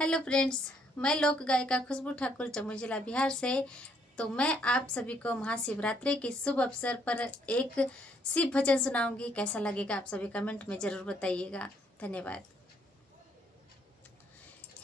Hello friends, मैं लोक गायिका खुशबू ठाकुर जम्मू जिला बिहार से। तो मैं आप सभी को महाशिवरात्रि के शुभ अवसर पर एक शिव भजन सुनाऊंगी। कैसा लगेगा आप सभी कमेंट में ज़रूर बताइएगा। धन्यवाद।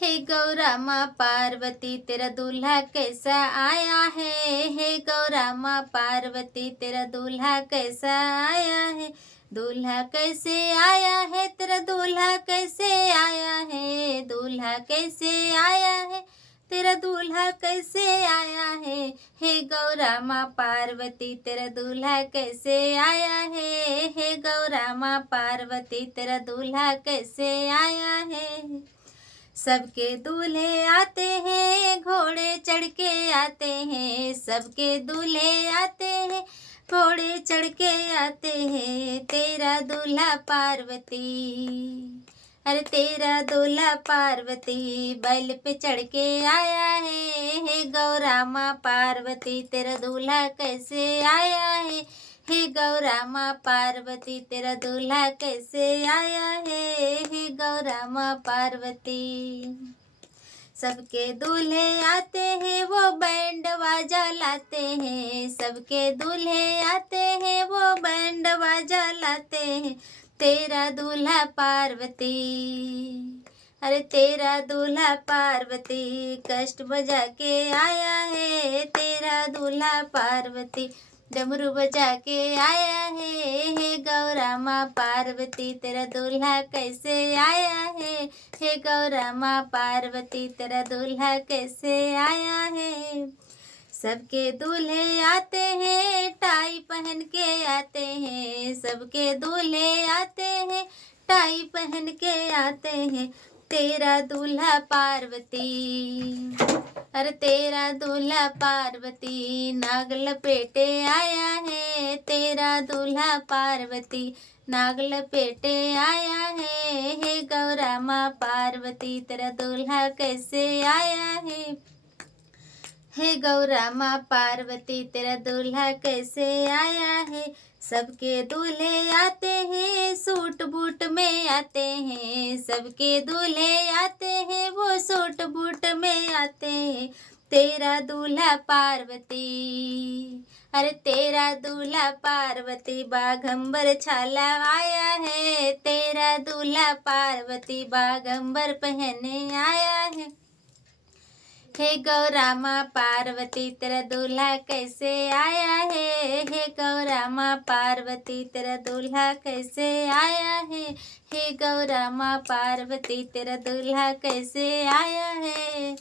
हे गौरा माँ पार्वती तेरा दूल्हा कैसा आया है। हे गौरा माँ पार्वती तेरा दूल्हा कैसा आया है। दूल्हा कैसे आया है, तेरा दूल्हा कैसे आया है। दूल्हा कैसे आया है, तेरा दूल्हा कैसे आया है। हे गौरा माँ पार्वती तेरा दूल्हा कैसे आया है। हे गौरा माँ पार्वती तेरा दूल्हा कैसे आया है। सबके दूल्हे आते हैं, घोड़े चढ़ के आते हैं। सबके दूल्हे आते हैं, घोड़े चढ़ के आते हैं। तेरा दूल्हा पार्वती, अरे तेरा दूल्हा पार्वती बैल पे चढ़ के आया है। हे गौरा माँ पार्वती तेरा दूल्हा कैसे आया है। हे गौरा माँ पार्वती तेरा दूल्हा कैसे आया है। हे गौरा माँ पार्वती। सबके दूल्हे आते हैं, वो बैंड बाजा लाते हैं। सबके दूल्हे आते हैं, वो बैंड बाजा लाते हैं। तेरा दूल्हा पार्वती, अरे तेरा दूल्हा पार्वती कष्ट बजा के आया है। तेरा दूल्हा पार्वती डमरू बजा के आया है। हे गौरा माँ पार्वती तेरा दूल्हा कैसे आया है। हे गौरा माँ पार्वती तेरा दूल्हा कैसे आया है। सबके दूल्हे आते हैं, टाई पहन के आते हैं। सबके दूल्हे आते हैं, टाई पहन के आते हैं। तेरा दूल्हा पार्वती, अरे तेरा दूल्हा पार्वती नाग लपेटे आया है। तेरा दूल्हा पार्वती नाग लपेटे आया है। हे गौरा माँ पार्वती तेरा दूल्हा कैसे आया है। हे गौरा माँ पार्वती तेरा दूल्हा कैसे आया है। सबके दूल्हे आते हैं, सूट बूट में आते हैं। सबके दूल्हे आते हैं, वो सूट बूट में आते हैं। तेरा दूल्हा पार्वती, अरे तेरा दूल्हा पार्वती बाघंबर छाला आया है। तेरा दूल्हा पार्वती बाघंबर पहने आया है। हे गौरा माँ पार्वती तेरा दूल्हा कैसे आया है। हे गौरा माँ पार्वती तेरा दूल्हा कैसे आया है। हे गौरा माँ पार्वती तेरा दूल्हा कैसे आया है।